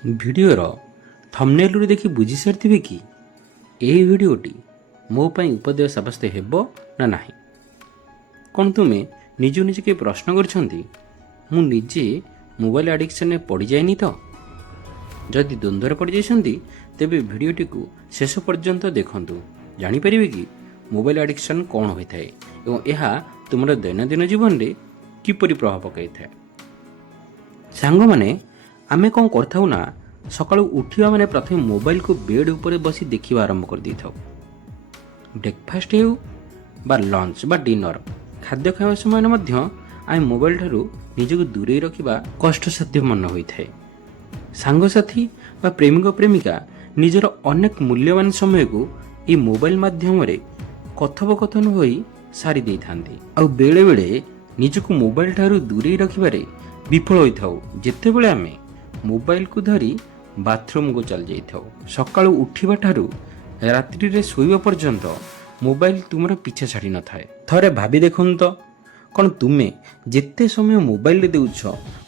ଭିଡ଼ିଓର ଥମ୍ବନେଲରୁ ଦେଖି ବୁଝି ସାରିଥିବେ କି ଏହି ଭିଡ଼ିଓଟି ମୋ ପାଇଁ ଉପଦେୟ ସାବ୍ୟସ୍ତ ହେବ ନା ନାହିଁ। କ'ଣ ତୁମେ ନିଜକୁ ନିଜେ କେବେ ପ୍ରଶ୍ନ କରିଛନ୍ତି ମୁଁ ନିଜେ ମୋବାଇଲ ଆଡ଼ିକ୍ସନରେ ପଡ଼ିଯାଇନି ତ? ଯଦି ଦ୍ୱନ୍ଦ୍ୱରେ ପଡ଼ିଯାଇଛନ୍ତି ତେବେ ଭିଡ଼ିଓଟିକୁ ଶେଷ ପର୍ଯ୍ୟନ୍ତ ଦେଖନ୍ତୁ। ଜାଣିପାରିବେ କି ମୋବାଇଲ ଆଡ଼ିକ୍ସନ୍ କ'ଣ ହୋଇଥାଏ ଏବଂ ଏହା ତୁମର ଦୈନନ୍ଦିନ ଜୀବନରେ କିପରି ପ୍ରଭାବ ପକାଇଥାଏ। ସାଙ୍ଗମାନେ, ଆମେ କ'ଣ କରିଥାଉ ନା ସକାଳୁ ଉଠିବା ମାନେ ପ୍ରଥମେ ମୋବାଇଲକୁ ବେଡ୍ ଉପରେ ବସି ଦେଖିବା ଆରମ୍ଭ କରିଦେଇଥାଉ। ବ୍ରେକଫାଷ୍ଟ ହେଉ ବା ଲଞ୍ଚ ବା ଡିନର, ଖାଦ୍ୟ ଖାଇବା ସମୟରେ ମଧ୍ୟ ଆମେ ମୋବାଇଲ ଠାରୁ ନିଜକୁ ଦୂରେଇ ରଖିବା କଷ୍ଟସାଧ୍ୟ ମନେ ହୋଇଥାଏ। ସାଙ୍ଗସାଥୀ ବା ପ୍ରେମିକ ପ୍ରେମିକା ନିଜର ଅନେକ ମୂଲ୍ୟବାନ ସମୟକୁ ଏହି ମୋବାଇଲ ମାଧ୍ୟମରେ କଥୋପକଥନ ହୋଇ ସାରି ଦେଇଥାନ୍ତି। ଆଉ ବେଳେବେଳେ ନିଜକୁ ମୋବାଇଲ ଠାରୁ ଦୂରେଇ ରଖିବାରେ ବିଫଳ ହୋଇଥାଉ ଯେତେବେଳେ ଆମେ ମୋବାଇଲକୁ ଧରି ବାଥରୁମକୁ ଚାଲିଯାଇଥାଉ। ସକାଳୁ ଉଠିବା ଠାରୁ ରାତ୍ରିରେ ଶୋଇବା ପର୍ଯ୍ୟନ୍ତ ମୋବାଇଲ ତୁମର ପିଛା ଛାଡ଼ି ନଥାଏ। ଥରେ ଭାବି ଦେଖନ୍ତୁ ତ, କ'ଣ ତୁମେ ଯେତେ ସମୟ ମୋବାଇଲରେ ଦେଉଛ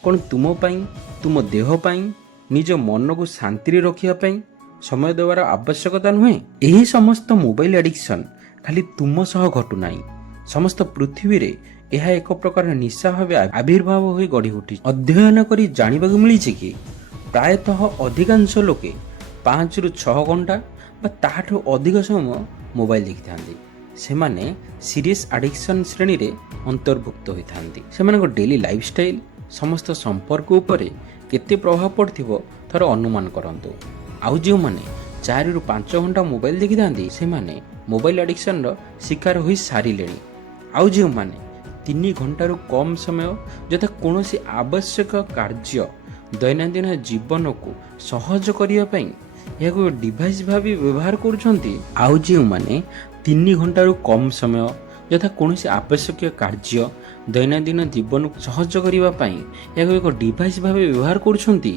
କ'ଣ ତୁମ ପାଇଁ, ତୁମ ଦେହ ପାଇଁ, ନିଜ ମନକୁ ଶାନ୍ତିରେ ରଖିବା ପାଇଁ ସମୟ ଦେବାର ଆବଶ୍ୟକତା ନୁହେଁ? ଏହି ସମସ୍ତ ମୋବାଇଲ ଆଡ଼ିକ୍ସନ୍ ଖାଲି ତୁମ ସହ ଘଟୁନାହିଁ, ସମସ୍ତ ପୃଥିବୀରେ ଏହା ଏକ ପ୍ରକାର ନିଶା ଭାବେ ଆବିର୍ଭାବ ହୋଇ ଗଢ଼ି ଉଠିଛି। ଅଧ୍ୟୟନ କରି ଜାଣିବାକୁ ମିଳିଛି କି ପ୍ରାୟତଃ ଅଧିକାଂଶ ଲୋକେ 5ରୁ 6 ଘଣ୍ଟା ବା ତାହାଠୁ ଅଧିକ ସମୟ ମୋବାଇଲ ଦେଖିଥାନ୍ତି। ସେମାନେ ସିରିୟସ୍ ଆଡ଼ିକ୍ସନ୍ ଶ୍ରେଣୀରେ ଅନ୍ତର୍ଭୁକ୍ତ ହୋଇଥାନ୍ତି। ସେମାନଙ୍କ ଡେଲି ଲାଇଫଷ୍ଟାଇଲ୍ ସମସ୍ତ ସମ୍ପର୍କ ଉପରେ କେତେ ପ୍ରଭାବ ପଡ଼ିଥିବ ଥରେ ଅନୁମାନ କରନ୍ତୁ। ଆଉ ଯେଉଁମାନେ 4ରୁ 5 ଘଣ୍ଟା ମୋବାଇଲ ଦେଖିଥାନ୍ତି ସେମାନେ ମୋବାଇଲ ଆଡ଼ିକ୍ସନ୍ର ଶିକାର ହୋଇ ସାରିଲେଣି। ଆଉ ଯେଉଁମାନେ 3 ଘଣ୍ଟାରୁ କମ୍ ସମୟ ଯଥା କୌଣସି ଆବଶ୍ୟକ କାର୍ଯ୍ୟ ଦୈନନ୍ଦିନ ଜୀବନକୁ ସହଜ କରିବା ପାଇଁ ଏହାକୁ ଡିଭାଇସ୍ ଭାବେ ବ୍ୟବହାର କରୁଛନ୍ତି, ଆଉ ଯେଉଁମାନେ 3 ଘଣ୍ଟାରୁ କମ୍ ସମୟ ଯଥା କୌଣସି ଆବଶ୍ୟକୀୟ କାର୍ଯ୍ୟ ଦୈନନ୍ଦିନ ଜୀବନକୁ ସହଜ କରିବା ପାଇଁ ଏହାକୁ ଏକ ଡିଭାଇସ୍ ଭାବେ ବ୍ୟବହାର କରୁଛନ୍ତି,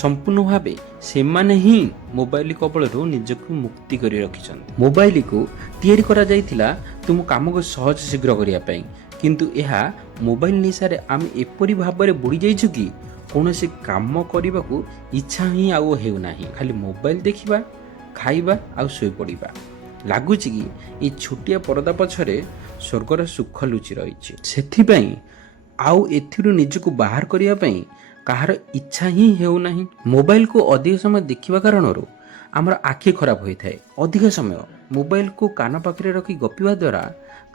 ସମ୍ପୂର୍ଣ୍ଣ ଭାବେ ସେମାନେ ହିଁ ମୋବାଇଲ କବଳରୁ ନିଜକୁ ମୁକ୍ତି କରି ରଖିଛନ୍ତି। ମୋବାଇଲକୁ ତିଆରି କରାଯାଇଥିଲା ତୁମ କାମକୁ ସହଜ ଶୀଘ୍ର କରିବା ପାଇଁ, କିନ୍ତୁ ଏହା ମୋବାଇଲ ନିଶାରେ ଆମେ ଏପରି ଭାବରେ ବୁଡ଼ି ଯାଇଛୁ କି କୌଣସି କାମ କରିବାକୁ ଇଚ୍ଛା ହିଁ ଆଉ ହେଉନାହିଁ। ଖାଲି ମୋବାଇଲ ଦେଖିବା, ଖାଇବା ଆଉ ଶୋଇପଡ଼ିବା। ଲାଗୁଛି କି ଏଇ ଛୋଟିଆ ପରଦା ପଛରେ ସ୍ୱର୍ଗର ସୁଖ ଲୁଚି ରହିଛି। ସେଥିପାଇଁ ଆଉ ଏଥିରୁ ନିଜକୁ ବାହାର କରିବା ପାଇଁ କାହାର ଇଚ୍ଛା ହିଁ ହେଉନାହିଁ। ମୋବାଇଲକୁ ଅଧିକ ସମୟ ଦେଖିବା କାରଣରୁ ଆମର ଆଖି ଖରାପ ହୋଇଥାଏ। ଅଧିକ ସମୟ ମୋବାଇଲକୁ କାନ ପାଖରେ ରଖି ଗପିବା ଦ୍ୱାରା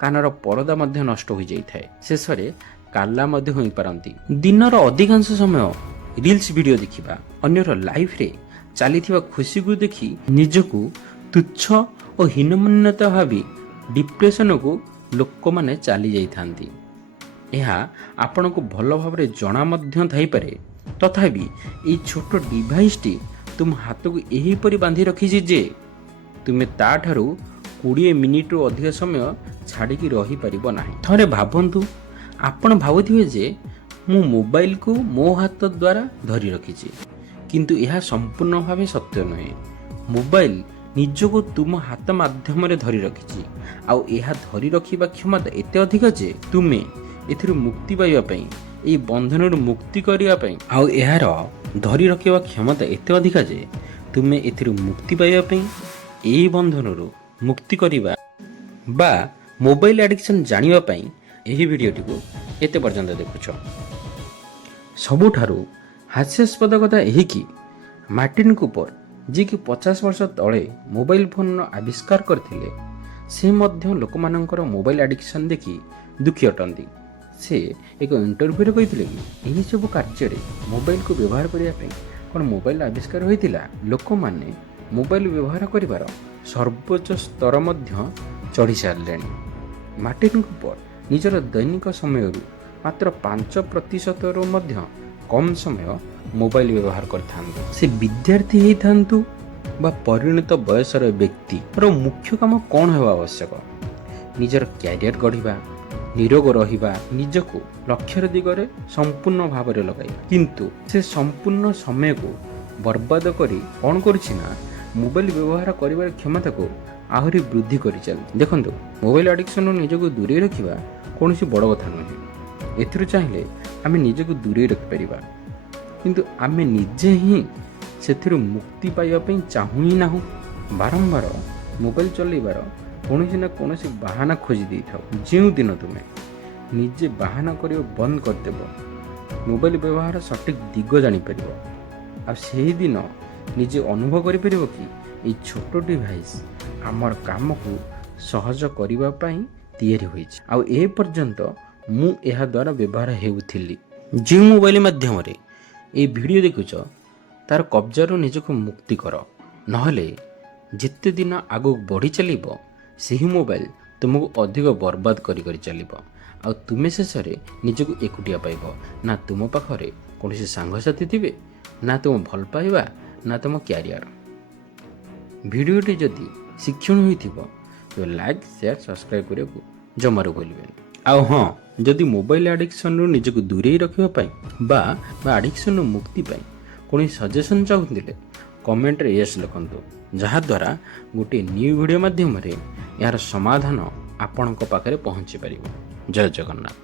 କାନର ପରଦା ମଧ୍ୟ ନଷ୍ଟ ହୋଇଯାଇଥାଏ। ଶେଷରେ କାଲା ମଧ୍ୟ ହୋଇପାରନ୍ତି। ଦିନର ଅଧିକାଂଶ ସମୟ ରିଲ୍ସ ଭିଡ଼ିଓ ଦେଖିବା, ଅନ୍ୟର ଲାଇଫରେ ଚାଲିଥିବା ଖୁସିକୁ ଦେଖି ନିଜକୁ ତୁଚ୍ଛ ଓ ହୀନମନ୍ୟତା ଭାବି ଡିପ୍ରେସନକୁ ଲୋକମାନେ ଚାଲି ଯାଇଥାନ୍ତି। ଏହା ଆପଣଙ୍କୁ ଭଲ ଭାବରେ ଜଣା ମଧ୍ୟ ଥାଇପାରେ, ତଥାପି ଏହି ଛୋଟ ଡିଭାଇସଟି ତୁମ ହାତକୁ ଏହିପରି ବାନ୍ଧି ରଖିଛି ଯେ ତୁମେ ତାଠାରୁ 20 ମିନିଟରୁ ଅଧିକ ସମୟ ଛାଡ଼ିକି ରହିପାରିବ ନାହିଁ। ଥରେ ଭାବନ୍ତୁ, ଆପଣ ଭାବୁଥିବେ ଯେ ମୁଁ ମୋବାଇଲକୁ ମୋ ହାତ ଦ୍ୱାରା ଧରି ରଖିଛି, କିନ୍ତୁ ଏହା ସମ୍ପୂର୍ଣ୍ଣ ଭାବେ ସତ୍ୟ ନୁହେଁ। ମୋବାଇଲ ନିଜକୁ ତୁମ ହାତ ମାଧ୍ୟମରେ ଧରି ରଖିଛି, ଆଉ ଏହା ଧରି ରଖିବା କ୍ଷମତା ଏତେ ଅଧିକ ଯେ ତୁମେ ଏଥିରୁ ମୁକ୍ତି ପାଇବା ପାଇଁ, ଏହି ବନ୍ଧନରୁ ମୁକ୍ତି କରିବା ପାଇଁ, ଆଉ ଏହାର ଧରି ରଖିବା କ୍ଷମତା ଏତେ ଅଧିକ ଯେ ତୁମେ ଏଥିରୁ ମୁକ୍ତି ପାଇବା ପାଇଁ, ଏହି ବନ୍ଧନରୁ ମୁକ୍ତି କରିବା ବା ମୋବାଇଲ ଆଡ଼ିକ୍ସନ୍ ଜାଣିବା ପାଇଁ ଏହି ଭିଡ଼ିଓଟିକୁ ଏତେ ପର୍ଯ୍ୟନ୍ତ ଦେଖୁଛ। ସବୁଠାରୁ ହାସ୍ୟାସ୍ପଦ କଥା ଏହିକି ମାର୍ଟିନ୍ କୁପର, ଯିଏକି 50 ବର୍ଷ ତଳେ ମୋବାଇଲ ଫୋନର ଆବିଷ୍କାର କରିଥିଲେ, ସେ ମଧ୍ୟ ଲୋକମାନଙ୍କର ମୋବାଇଲ ଆଡ଼ିକ୍ସନ୍ ଦେଖି ଦୁଃଖୀ ଅଟନ୍ତି। ସେ ଏକ ଇଣ୍ଟରଭ୍ୟୁରେ କହିଥିଲେ କି ଏହିସବୁ କାର୍ଯ୍ୟରେ ମୋବାଇଲକୁ ବ୍ୟବହାର କରିବା ପାଇଁ କ'ଣ ମୋବାଇଲ ଆବିଷ୍କାର ହୋଇଥିଲା? ଲୋକମାନେ ମୋବାଇଲ ବ୍ୟବହାର କରିବାର ସର୍ବୋଚ୍ଚ ସ୍ତର ମଧ୍ୟ ଚଢ଼ି ସାରିଲେଣି। ମାର୍ଟିନ୍ କୁପର ନିଜର ଦୈନିକ ସମୟରୁ ମାତ୍ର 5% ମଧ୍ୟ କମ୍ ସମୟ ମୋବାଇଲ ବ୍ୟବହାର କରିଥାନ୍ତି। ସେ ବିଦ୍ୟାର୍ଥୀ ହେଇଥାନ୍ତୁ ବା ପରିଣତ ବୟସର ବ୍ୟକ୍ତିର ମୁଖ୍ୟ କାମ କ'ଣ ହେବା ଆବଶ୍ୟକ? ନିଜର କ୍ୟାରିୟର ଗଢ଼ିବା, ନିରୋଗ ରହିବା, ନିଜକୁ ଲକ୍ଷ୍ୟର ଦିଗରେ ସମ୍ପୂର୍ଣ୍ଣ ଭାବରେ ଲଗାଇବା। କିନ୍ତୁ ସେ ସମ୍ପୂର୍ଣ୍ଣ ସମୟକୁ ବର୍ବାଦ କରି କ'ଣ କରୁଛି ନା ମୋବାଇଲ ବ୍ୟବହାର କରିବାର କ୍ଷମତାକୁ ଆହୁରି ବୃଦ୍ଧି କରିଚାଲେ। ଦେଖନ୍ତୁ, ମୋବାଇଲ ଆଡ଼ିକ୍ସନରୁ ନିଜକୁ ଦୂରେଇ ରଖିବା କୌଣସି ବଡ଼ କଥା ନୁହେଁ। ଏଥିରୁ ଚାହିଁଲେ ଆମେ ନିଜକୁ ଦୂରେଇ ରଖିପାରିବା, କିନ୍ତୁ ଆମେ ନିଜେ ହିଁ ସେଥିରୁ ମୁକ୍ତି ପାଇବା ପାଇଁ ଚାହୁଁ ହିଁ ନାହୁଁ। ବାରମ୍ବାର ମୋବାଇଲ ଚଲେଇବାର କୌଣସି ନା କୌଣସି ବାହାନା ଖୋଜି ଦେଇଥାଉ। ଯେଉଁଦିନ ତୁମେ ନିଜେ ବାହାନା କରିବା ବନ୍ଦ କରିଦେବ, ମୋବାଇଲ ବ୍ୟବହାର ସଠିକ୍ ଦିଗ ଜାଣିପାରିବ, ଆଉ ସେହିଦିନ ନିଜେ ଅନୁଭବ କରିପାରିବ କି ଏଇ ଛୋଟ ଡିଭାଇସ୍ ଆମର କାମକୁ ସହଜ କରିବା ପାଇଁ ତିଆରି ହୋଇଛି, ଆଉ ଏ ପର୍ଯ୍ୟନ୍ତ ମୁଁ ଏହା ଦ୍ୱାରା ବ୍ୟବହାର ହେଉଥିଲି। ଯେଉଁ ମୋବାଇଲ ମାଧ୍ୟମରେ এই ଭିଡ଼ିଓ ଦେଖୁଛ ତାର କବ୍ଜାରୁ ନିଜକୁ ମୁକ୍ତି କର, ନହେଲେ ଯେତେ ଦିନ ଆଗକୁ ବଢ଼ି ଚାଲିବ ସେହି ମୋବାଇଲ ତୁମକୁ ଅଧିକ ବର୍ବାଦ କରି କରି ଚାଲିବ, ଆଉ ତୁମେ ଶେଷରେ ନିଜକୁ ଏକୁଟିଆ ପାଇବ। ନା ତୁମ ପାଖରେ କୌଣସି ସାଙ୍ଗସାଥି ଥିବେ, ନା ତୁମ ଭଲ ପାଇବା, ନା ତୁମ କ୍ୟାରିୟର। ଭିଡ଼ିଓଟି ଯଦି ଶିକ୍ଷଣୀୟ ହୋଇଥିବ ତେବେ ଲାଇକ୍, ସେୟାର, ସବସ୍କ୍ରାଇବ୍ କରିବାକୁ ଜମାରୁ ଭୁଲିବେନି। ଆଉ ହଁ, ଯଦି ମୋବାଇଲ ଆଡ଼ିକ୍ସନରୁ ନିଜକୁ ଦୂରେଇ ରଖିବା ପାଇଁ ବା ଆଡ଼ିକ୍ସନରୁ ମୁକ୍ତି ପାଇଁ କୌଣସି ସଜେସନ୍ ଚାହୁଁଥିଲେ କମେଣ୍ଟରେ ୟେସ୍ ଲେଖନ୍ତୁ, ଯାହାଦ୍ୱାରା ଗୋଟିଏ ନ୍ୟୁ ଭିଡ଼ିଓ ମାଧ୍ୟମରେ ଏହାର ସମାଧାନ ଆପଣଙ୍କ ପାଖରେ ପହଞ୍ଚି ପାରିବ। ଜୟ ଜଗନ୍ନାଥ।